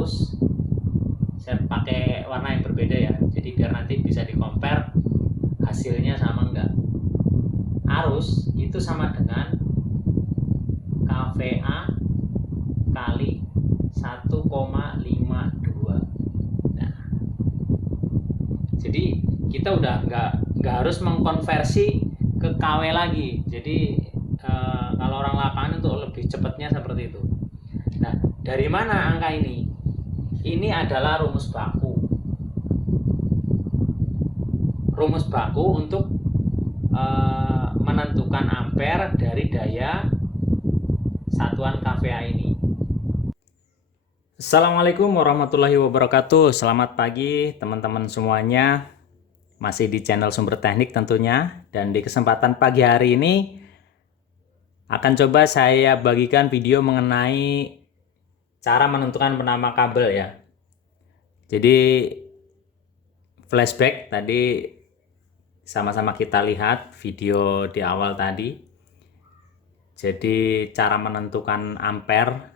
arus. Saya pakai warna yang berbeda ya, jadi biar nanti bisa di compare hasilnya sama enggak. Arus itu sama dengan kVA kali 1,52. Nah, jadi kita udah nggak harus mengkonversi ke KW lagi. Jadi kalau orang lapangan untuk lebih cepatnya seperti itu. Nah, dari mana angka ini? Ini adalah rumus baku. Rumus baku untuk menentukan ampere dari daya satuan kVA ini. Assalamualaikum warahmatullahi wabarakatuh. Selamat pagi teman-teman semuanya. Masih di channel Sumber Teknik tentunya. Dan di kesempatan pagi hari ini akan coba saya bagikan video mengenai cara menentukan penama kabel ya. Jadi flashback tadi sama-sama kita lihat video di awal tadi. Jadi cara menentukan ampere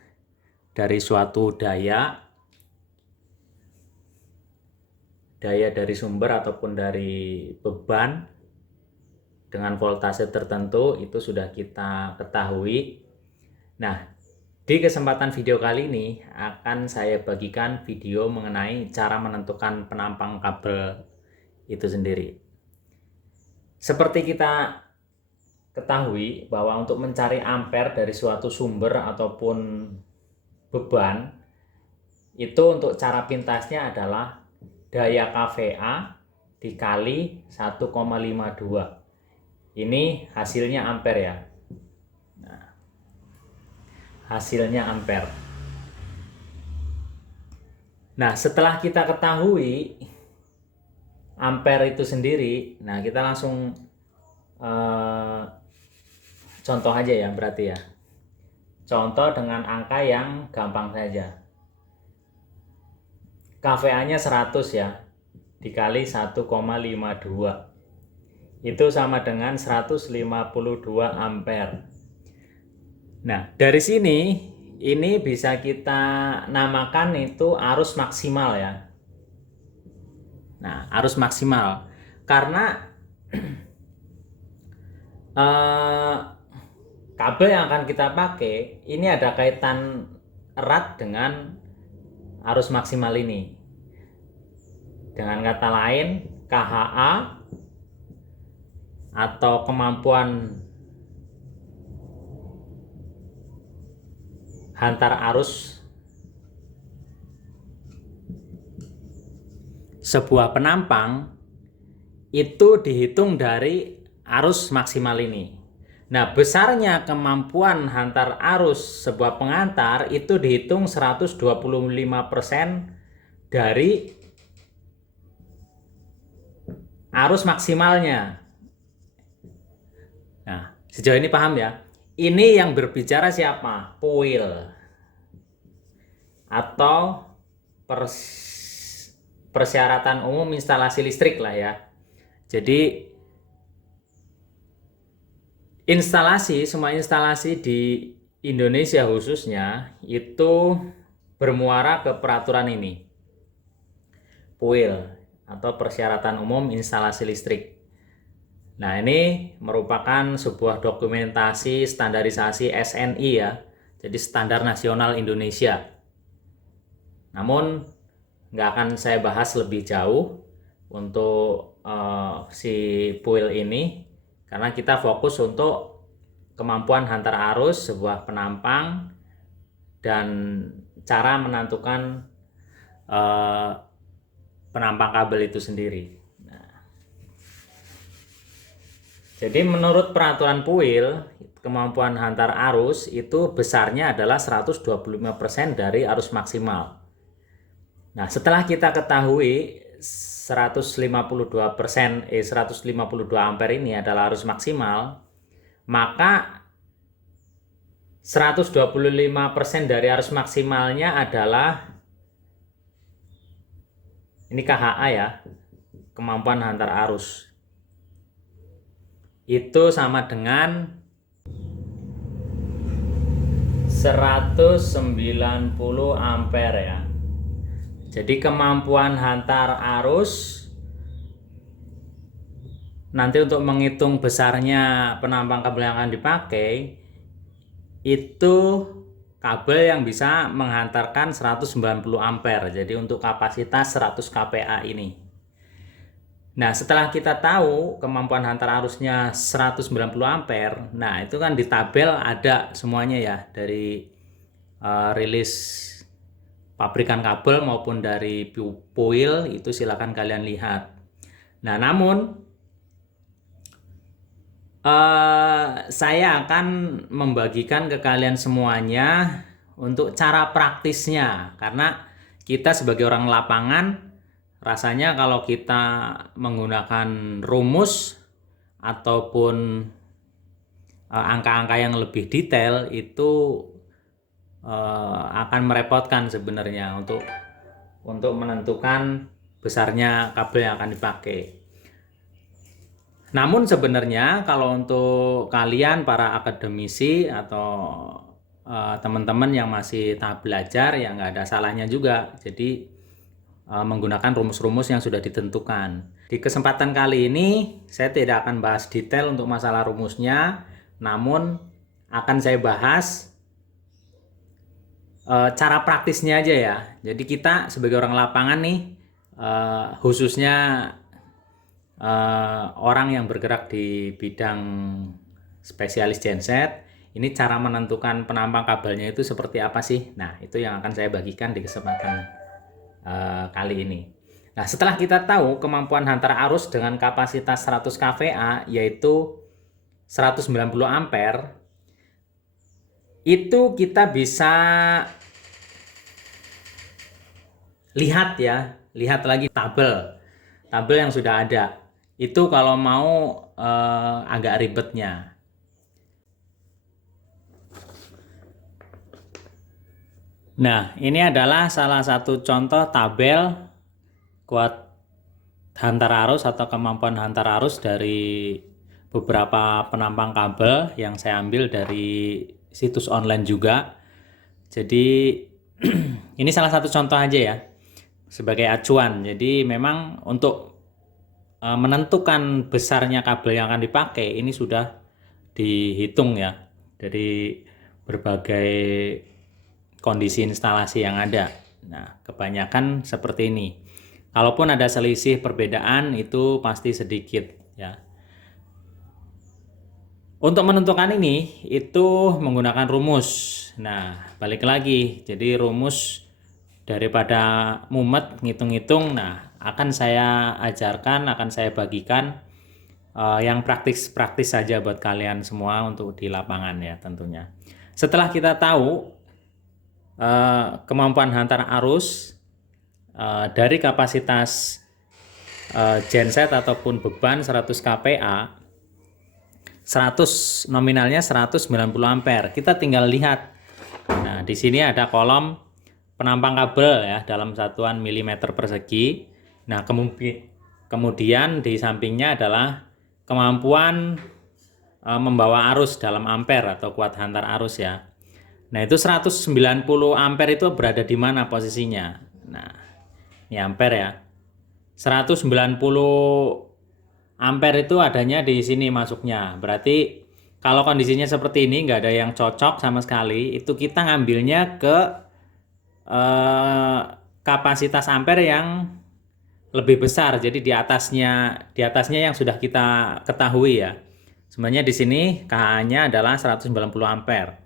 dari suatu daya dari sumber ataupun dari beban dengan voltase tertentu itu sudah kita ketahui. Nah, di kesempatan video kali ini akan saya bagikan video mengenai cara menentukan penampang kabel itu sendiri. Seperti kita ketahui bahwa untuk mencari ampere dari suatu sumber ataupun beban itu untuk cara pintasnya adalah daya kVA dikali 1,52. Ini hasilnya ampere ya. Nah, hasilnya ampere. Nah, setelah kita ketahui ampere itu sendiri, nah kita langsung contoh aja ya berarti ya. Contoh dengan angka yang gampang saja. kVA-nya 100 ya, dikali 1,52. Itu sama dengan 152 ampere. Nah, dari sini ini bisa kita namakan itu arus maksimal ya. Nah, arus maksimal. Karena kabel yang akan kita pakai ini ada kaitan erat dengan arus maksimal ini. Dengan kata lain, KHA atau kemampuan hantar arus sebuah penampang itu dihitung dari arus maksimal ini. Nah, besarnya kemampuan hantar arus sebuah pengantar itu dihitung 125% dari arus maksimalnya. Nah, sejauh ini paham ya? Ini yang berbicara siapa? Puil atau persyaratan umum instalasi listrik lah ya. Jadi semua instalasi di Indonesia khususnya itu bermuara ke peraturan ini. PUIL atau persyaratan umum instalasi listrik. Nah, ini merupakan sebuah dokumentasi standarisasi SNI ya. Jadi Standar Nasional Indonesia. Namun nggak akan saya bahas lebih jauh untuk si PUIL ini. Karena kita fokus untuk kemampuan hantar arus sebuah penampang dan cara menentukan penampang kabel itu sendiri. Nah, jadi menurut peraturan PUIL, kemampuan hantar arus itu besarnya adalah 125% dari arus maksimal. Nah, setelah kita ketahui 152 ampere ini adalah arus maksimal, maka 125% dari arus maksimalnya adalah ini KHA ya, kemampuan hantar arus. Itu sama dengan 190 ampere ya. Jadi kemampuan hantar arus nanti untuk menghitung besarnya penampang kabel yang akan dipakai, itu kabel yang bisa menghantarkan 190 ampere. Jadi untuk kapasitas 100 kPa ini. Nah, setelah kita tahu kemampuan hantar arusnya 190 ampere, nah itu kan di tabel ada semuanya ya, dari rilis pabrikan kabel maupun dari POIL, itu silakan kalian lihat. Nah, namun saya akan membagikan ke kalian semuanya untuk cara praktisnya, karena kita sebagai orang lapangan rasanya kalau kita menggunakan rumus ataupun angka-angka yang lebih detail itu akan merepotkan sebenarnya untuk menentukan besarnya kabel yang akan dipakai. Namun sebenarnya kalau untuk kalian para akademisi atau teman-teman yang masih tahap belajar, ya nggak ada salahnya juga. Jadi menggunakan rumus-rumus yang sudah ditentukan. Di kesempatan kali ini saya tidak akan bahas detail untuk masalah rumusnya, namun akan saya bahas cara praktisnya aja ya. Jadi kita sebagai orang lapangan nih, khususnya orang yang bergerak di bidang spesialis genset, ini cara menentukan penampang kabelnya itu seperti apa sih? Nah, itu yang akan saya bagikan di kesempatan kali ini. Nah, setelah kita tahu kemampuan hantar arus dengan kapasitas 100 kVA yaitu 190 ampere, itu kita bisa lihat ya, lihat lagi tabel yang sudah ada. Itu kalau mau agak ribetnya. Nah, ini adalah salah satu contoh tabel kuat hantar arus atau kemampuan hantar arus dari beberapa penampang kabel yang saya ambil dari situs online juga. Jadi ini salah satu contoh aja ya, sebagai acuan. Jadi memang untuk menentukan besarnya kabel yang akan dipakai ini sudah dihitung ya dari berbagai kondisi instalasi yang ada. Nah, kebanyakan seperti ini. Kalaupun ada selisih perbedaan itu pasti sedikit ya. Untuk menentukan ini itu menggunakan rumus. Nah, balik lagi. Jadi rumus daripada mumet ngitung-ngitung, nah akan saya ajarkan, akan saya bagikan yang praktis-praktis saja buat kalian semua untuk di lapangan ya tentunya. Setelah kita tahu kemampuan hantar arus dari kapasitas genset ataupun beban 100 kPa, 100 nominalnya 190 ampere. Kita tinggal lihat. Nah, di sini ada kolom penampang kabel ya dalam satuan milimeter persegi. Nah, kemudian di sampingnya adalah kemampuan membawa arus dalam ampere atau kuat hantar arus ya. Nah, itu 190 ampere itu berada di mana posisinya? Nah, ini ampere ya. 190 ampere itu adanya di sini masuknya. Berarti kalau kondisinya seperti ini nggak ada yang cocok sama sekali, itu kita ngambilnya ke kapasitas ampere yang lebih besar. Jadi di atasnya yang sudah kita ketahui ya. Sebenarnya di sini KH-nya adalah 190 ampere.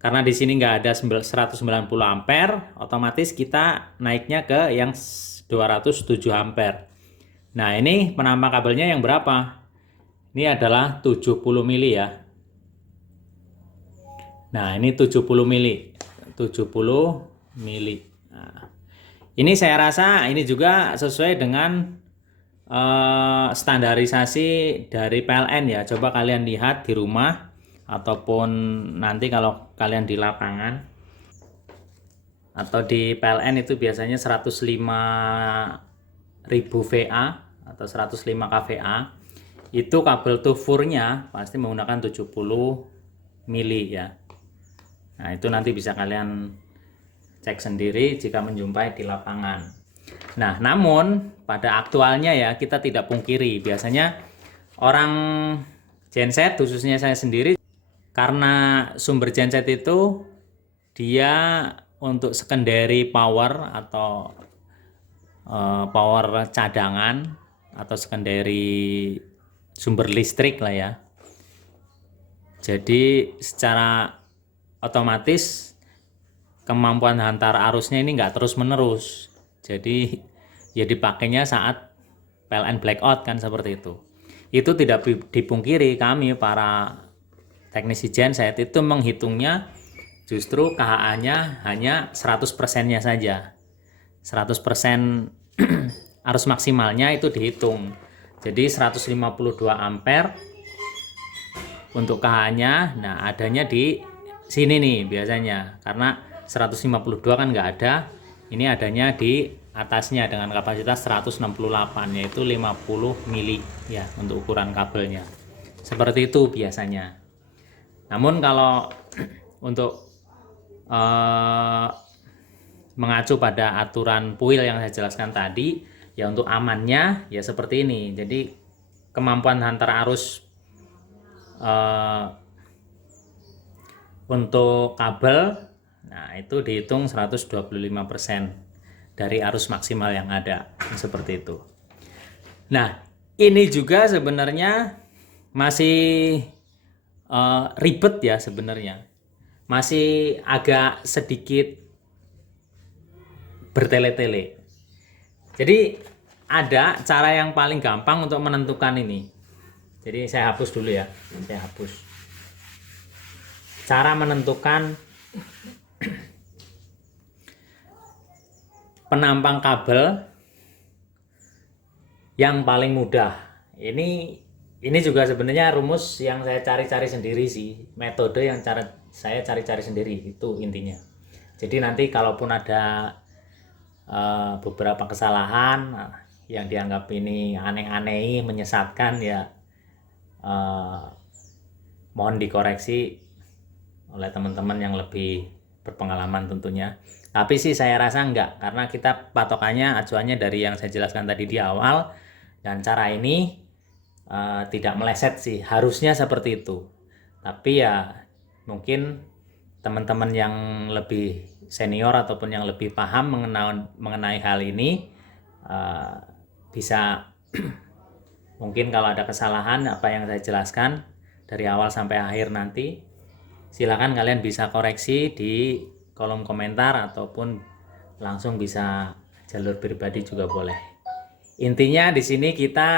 Karena di sini nggak ada 190 ampere, otomatis kita naiknya ke yang 207 ampere. Nah, ini penampang kabelnya yang berapa? Ini adalah 70 mili ya. Nah, ini 70 mili. 70 mili. Nah, ini saya rasa ini juga sesuai dengan standarisasi dari PLN ya. Coba kalian lihat di rumah ataupun nanti kalau kalian di lapangan atau di PLN itu biasanya 105.000 VA atau 105 kVA. Itu kabel tufurnya pasti menggunakan 70 mili ya. Nah, itu nanti bisa kalian cek sendiri jika menjumpai di lapangan. Nah, namun pada aktualnya ya kita tidak pungkiri, biasanya orang genset, khususnya saya sendiri, karena sumber genset itu dia untuk secondary power atau power cadangan atau secondary sumber listrik lah ya. Jadi secara otomatis kemampuan hantar arusnya ini nggak terus menerus. Jadi ya dipakainya saat PLN blackout kan, seperti itu. Itu tidak dipungkiri, kami para teknisi genset itu menghitungnya justru KHA-nya hanya 100%-nya saja. 100% arus maksimalnya itu dihitung. Jadi 152 ampere untuk KH-nya. Nah, adanya di sini nih biasanya. Karena 152 kan nggak ada. Ini adanya di atasnya dengan kapasitas 168, yaitu 50 mili ya untuk ukuran kabelnya. Seperti itu biasanya. Namun kalau untuk mengacu pada aturan PUIL yang saya jelaskan tadi, ya untuk amannya ya seperti ini. Jadi kemampuan hantar arus untuk kabel, nah itu dihitung 125% dari arus maksimal yang ada, seperti itu. Nah, ini juga sebenarnya masih ribet ya sebenarnya. Masih agak sedikit bertele-tele. Jadi ada cara yang paling gampang untuk menentukan ini. Jadi saya hapus dulu ya. Saya hapus. Cara menentukan penampang kabel yang paling mudah. Ini juga sebenarnya rumus yang saya cari-cari sendiri sih. Metode yang saya cari-cari sendiri, itu intinya. Jadi nanti kalaupun ada beberapa kesalahan yang dianggap ini aneh-aneh, menyesatkan, ya mohon dikoreksi oleh teman-teman yang lebih berpengalaman tentunya. Tapi sih saya rasa enggak, karena kita patokannya, acuannya dari yang saya jelaskan tadi di awal, dan cara ini tidak meleset sih, harusnya seperti itu. Tapi ya mungkin teman-teman yang lebih senior ataupun yang lebih paham mengenai hal ini bisa mungkin kalau ada kesalahan apa yang saya jelaskan dari awal sampai akhir nanti, silakan kalian bisa koreksi di kolom komentar ataupun langsung bisa jalur pribadi juga boleh. Intinya di sini kita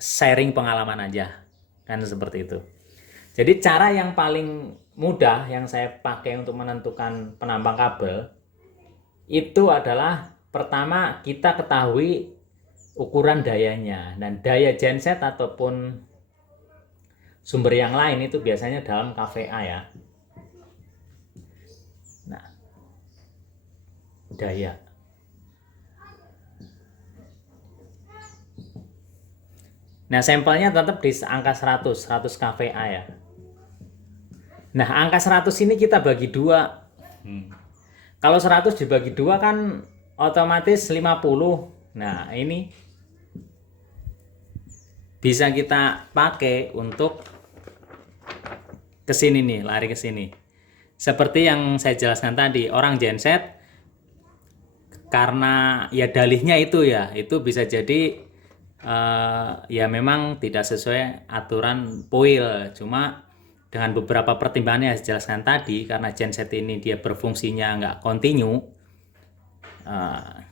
sharing pengalaman aja, kan seperti itu. Jadi cara yang paling mudah yang saya pakai untuk menentukan penampang kabel itu adalah, pertama kita ketahui ukuran dayanya, dan daya genset ataupun sumber yang lain itu biasanya dalam kVA ya. Nah, daya. Nah, sampelnya tetap di angka 100 kVA ya. Nah, angka 100 ini kita bagi dua. Kalau 100 dibagi dua kan otomatis 50. Nah, ini bisa kita pakai untuk kesini nih, lari ke sini. Seperti yang saya jelaskan tadi, orang genset karena ya dalihnya itu ya, itu bisa jadi ya memang tidak sesuai aturan PUIL. Cuma dengan beberapa pertimbangan yang saya jelaskan tadi, karena genset ini dia berfungsinya nggak kontinu,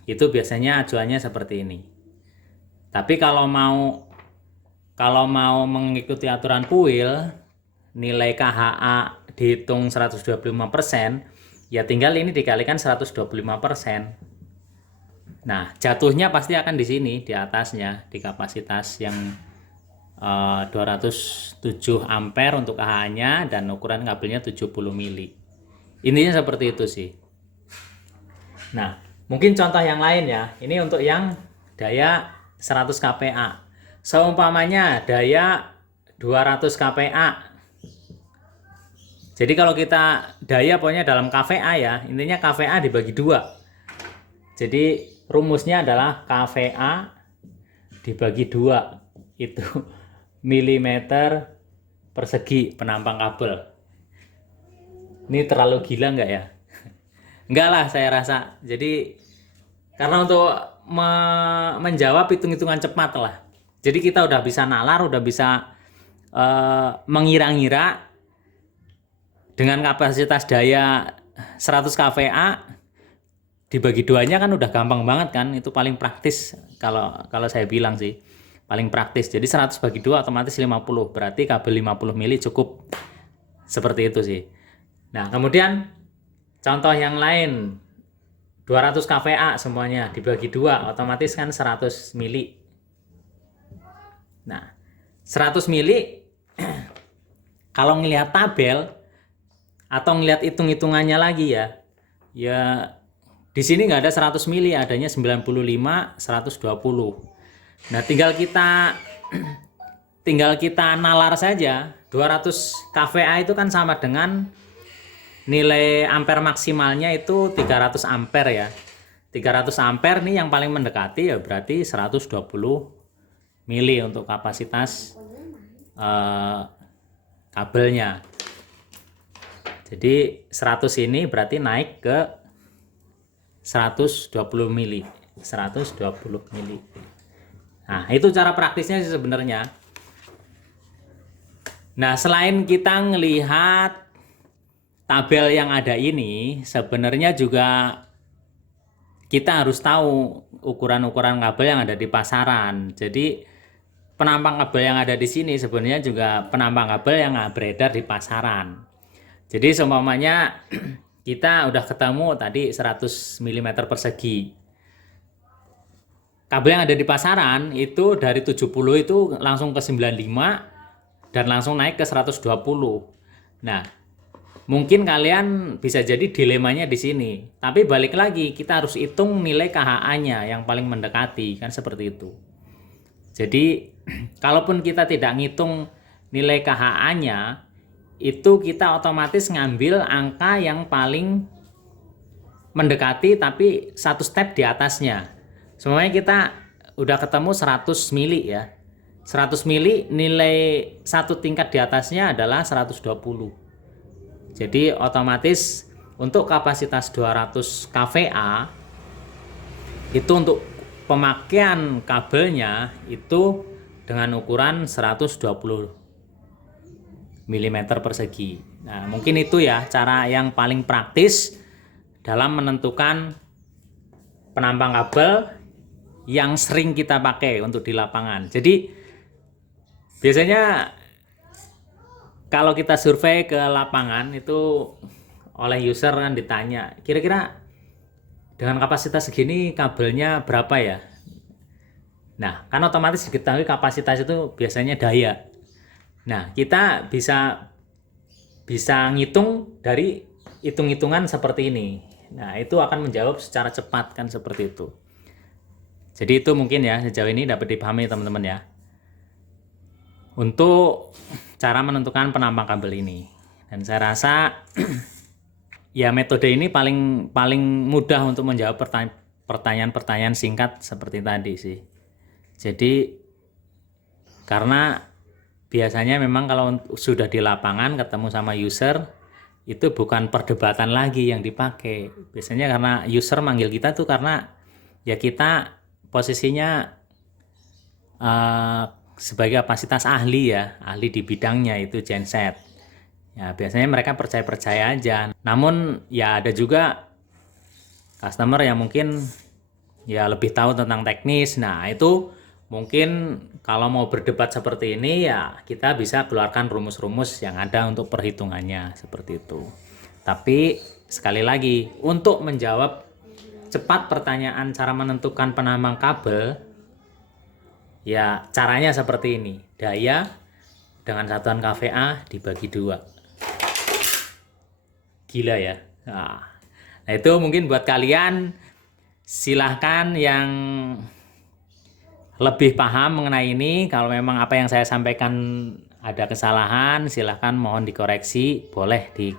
itu biasanya acuannya seperti ini. Tapi kalau mau mengikuti aturan PUIL, nilai KHA dihitung 125%, ya tinggal ini dikalikan 125%. Nah, jatuhnya pasti akan di sini, di atasnya, di kapasitas yang 207 ampere untuk KH-nya, dan ukuran kabelnya 70 mili. Intinya seperti itu sih. Nah, mungkin contoh yang lain ya. Ini untuk yang daya 100 kPa. Seumpamanya daya 200 kPa. Jadi kalau kita daya pokoknya dalam KVA ya, intinya KVA dibagi 2. Jadi rumusnya adalah KVA dibagi 2 itu milimeter persegi penampang kabel. Ini terlalu gila nggak ya? Enggak lah saya rasa. Jadi karena untuk menjawab hitung-hitungan cepat lah. Jadi kita udah bisa nalar, udah bisa mengira-ngira dengan kapasitas daya 100 kVA dibagi 2-nya kan udah gampang banget kan. Itu paling praktis kalau saya bilang sih. Paling praktis. Jadi 100 bagi 2 otomatis 50. Berarti kabel 50 mili cukup. Seperti itu sih. Nah, kemudian contoh yang lain 200 kVA semuanya dibagi 2 otomatis kan 100 mili. Nah, 100 mili kalau ngelihat tabel atau ngelihat hitung-hitungannya lagi ya di sini nggak ada 100 mili, adanya 95, 120. Nah, tinggal kita nalar saja. 200 kVA itu kan sama dengan nilai ampere maksimalnya itu 300 ampere ya. 300 ampere nih yang paling mendekati ya berarti 120 mili untuk kapasitas kabelnya. Jadi 100 ini berarti naik ke 120 mili. 120 mili. Nah, itu cara praktisnya sih sebenarnya. Nah, selain kita ngelihat tabel yang ada ini, sebenarnya juga kita harus tahu ukuran-ukuran kabel yang ada di pasaran. Jadi penampang kabel yang ada di sini sebenarnya juga penampang kabel yang beredar di pasaran. Jadi seumpamanya kita udah ketemu tadi 100 mm persegi. Kabel yang ada di pasaran itu dari 70 itu langsung ke 95 dan langsung naik ke 120. Nah, mungkin kalian bisa jadi dilemanya di sini. Tapi balik lagi, kita harus hitung nilai KHA-nya yang paling mendekati, kan seperti itu. Jadi, kalaupun kita tidak ngitung nilai KHA-nya, itu kita otomatis ngambil angka yang paling mendekati tapi satu step di atasnya. Semuanya kita udah ketemu 100 mili ya. 100 mili nilai satu tingkat di atasnya adalah 120. Jadi otomatis untuk kapasitas 200 kVA itu untuk pemakaian kabelnya itu dengan ukuran 120 mm persegi. Nah, mungkin itu ya cara yang paling praktis dalam menentukan penampang kabel yang sering kita pakai untuk di lapangan. Jadi biasanya kalau kita survei ke lapangan itu oleh user kan ditanya, kira-kira dengan kapasitas segini kabelnya berapa ya? Nah, kan otomatis diketahui kapasitas itu biasanya daya. Nah, kita bisa ngitung dari hitung-hitungan seperti ini. Nah, itu akan menjawab secara cepat kan seperti itu. Jadi itu mungkin ya sejauh ini dapat dipahami teman-teman ya. Untuk cara menentukan penampang kabel ini. Dan saya rasa ya metode ini paling mudah untuk menjawab pertanyaan-pertanyaan singkat seperti tadi sih. Jadi karena biasanya memang kalau sudah di lapangan ketemu sama user itu bukan perdebatan lagi yang dipakai. Biasanya karena user manggil kita tuh karena ya kita posisinya sebagai kapasitas ahli ya, ahli di bidangnya itu genset. Ya biasanya mereka percaya aja. Namun ya ada juga customer yang mungkin ya lebih tahu tentang teknis. Nah itu mungkin kalau mau berdebat seperti ini ya kita bisa keluarkan rumus-rumus yang ada untuk perhitungannya seperti itu. Tapi sekali lagi untuk menjawab cepat pertanyaan cara menentukan penampang kabel ya caranya seperti ini. Daya dengan satuan kVA dibagi 2. Gila ya. Nah itu mungkin buat kalian silahkan yang lebih paham mengenai ini, kalau memang apa yang saya sampaikan ada kesalahan silahkan mohon dikoreksi, boleh di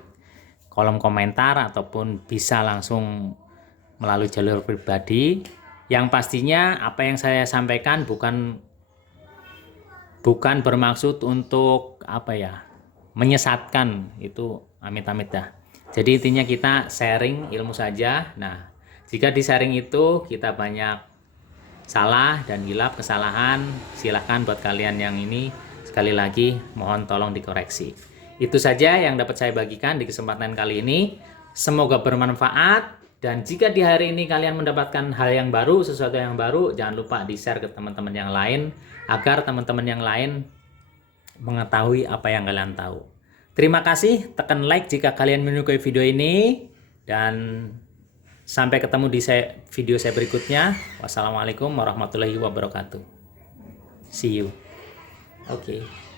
kolom komentar ataupun bisa langsung melalui jalur pribadi. Yang pastinya apa yang saya sampaikan bukan bermaksud untuk menyesatkan, itu amit-amit dah. Jadi intinya kita sharing ilmu saja. Nah, jika di sharing itu kita banyak salah dan hilap kesalahan, silahkan buat kalian yang ini sekali lagi mohon tolong dikoreksi. Itu saja yang dapat saya bagikan di kesempatan kali ini. Semoga bermanfaat, dan jika di hari ini kalian mendapatkan hal yang baru, sesuatu yang baru, jangan lupa di-share ke teman-teman yang lain agar teman-teman yang lain mengetahui apa yang kalian tahu. Terima kasih, tekan like jika kalian menyukai video ini, dan sampai ketemu di video saya berikutnya. Wassalamualaikum warahmatullahi wabarakatuh. See you. Okay.